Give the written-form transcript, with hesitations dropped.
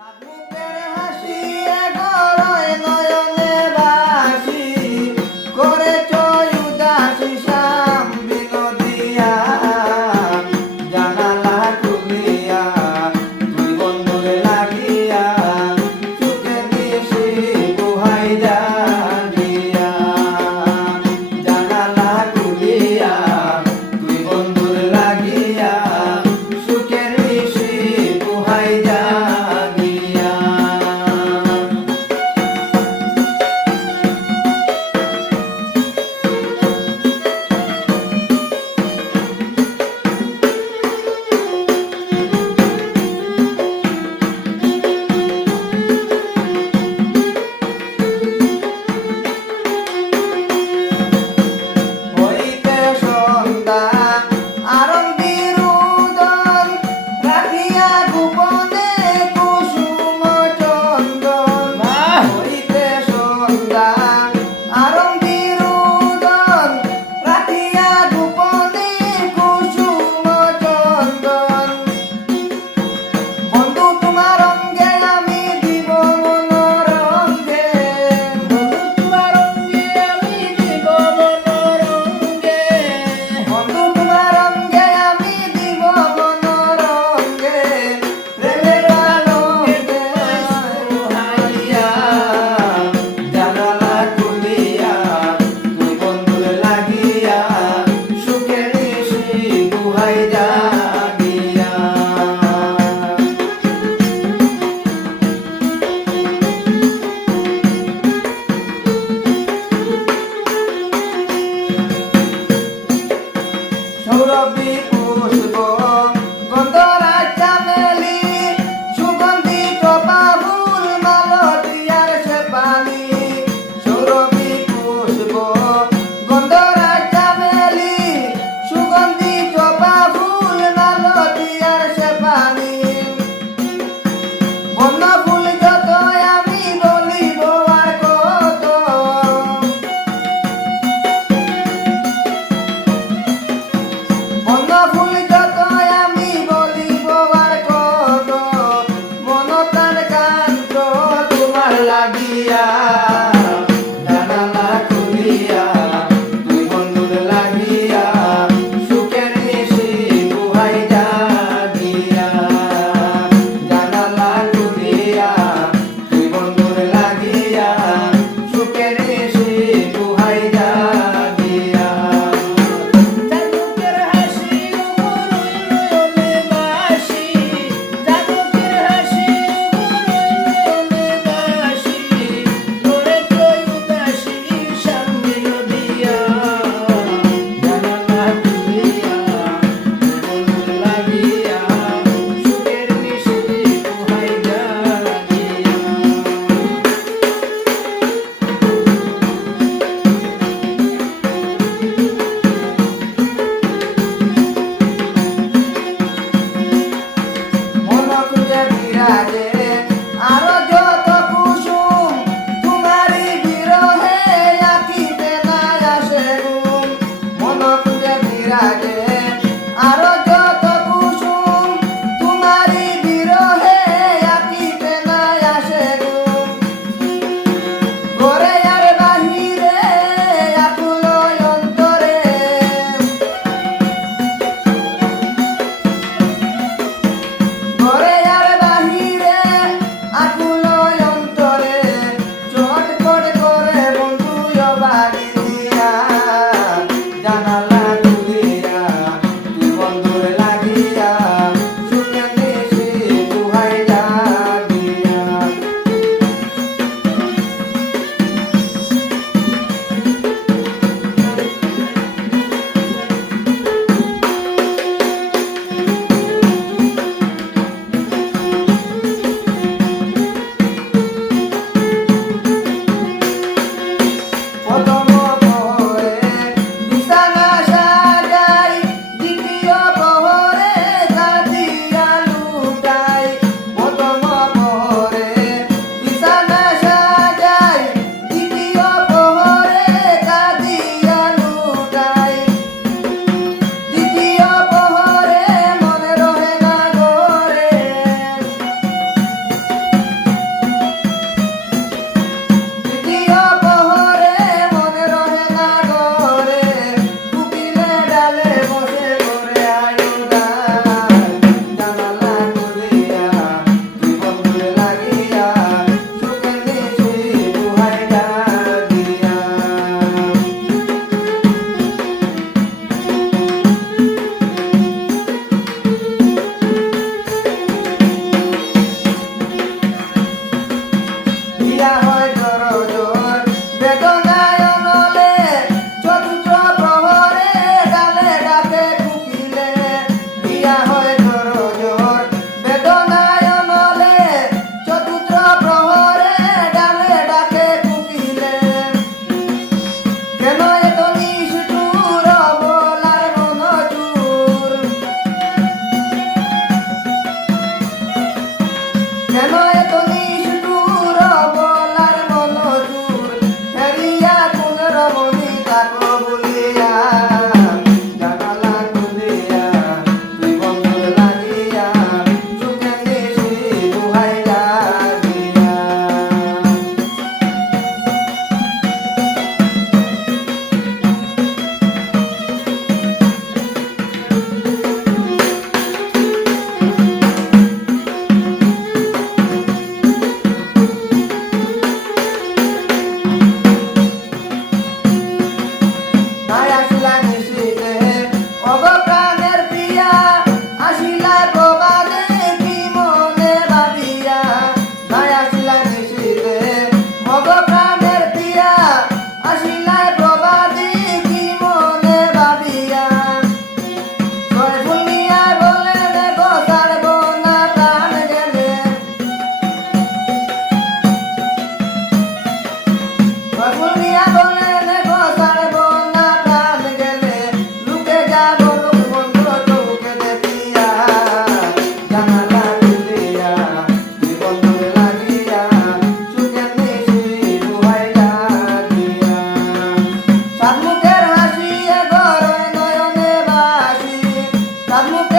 মুখের হাসি গড়ায় নয়নে বাসি করেছ উদাসী শ্যাম বিনোদিয়া জানালা খুলিয়া দুই বন্ধুর লাগিয়া চোখে নিশি বুহাই জাগিয়া জানালা খুলিয়া দুই বন্ধুর লাগিয়া সুখে নিশি বুহাই জাগিয়া। হইতে সন্ধ্যা আরম্ভের উদয় রাখিয়া গোপনে কুসুম চন্দন হইতে সন্ধ্যা আরম্ভের উদয় রাখিয়া গোপনে কুসুম চন্দন বন্ধু তোমার রঙ্গে আমি দিব মনোরঙ্গে বন্ধু তোমার রঙ্গে আমি দিব মনোরঙ্গে বন্ধু তোমার রঙ্গে আমি দিব মনোরঙ্গে প্রেমের আলোকে হারিয়া জানালা খুলিয়া দুই বন্ধুর লাগিয়া সুখে নিশি বুহাই জাগিয়া। সৌরভী পুষ্প গন্ধরাজ চামেলি সুগন্ধি টপা ফুল মালতিয়ার শেফালি সৌরভী পুষ্প গন্ধরাজ চামেলি সুগন্ধি টপা ফুল মালতিয়ার শেফালি বন্য ফুল যত আমি বলিব আর কত বন্য ফুল যত আমি বলিব আর কত মনতার কান্ত তোমার লাগিয়া জানালা খুলিয়া দুই বন্ধুর লাগিয়া সুখের নিশি বুহাই জাগিয়া জানালা খুলিয়া দুই বন্ধুর লাগিয়া সুখের নিশি বুহাই জাগিয়া। জানুকের হাসি উপরই নয়নে বাসি জানুকের হাসি উপরই নয়নে বাসি করেছ উদাসী শ্যাম বিনোদিয়া জানালা খুলিয়া দুই বন্ধুর লাগিয়া সুখের নিশি বুহাই জাগিয়া। মনকুঞ্জে বিরাজে আরো যত কুসুম তোমারি বিরহে আঁকিতে না আসে ঘুম মনকুঞ্জে বিরাজে আরো যত কুসুম তোমারি বিরহে আঁকিতে না আসে ঘুম ঘরে আর বাহিরে আকুল অন্তরে ঘরে আর বাহিরে রাজনীতি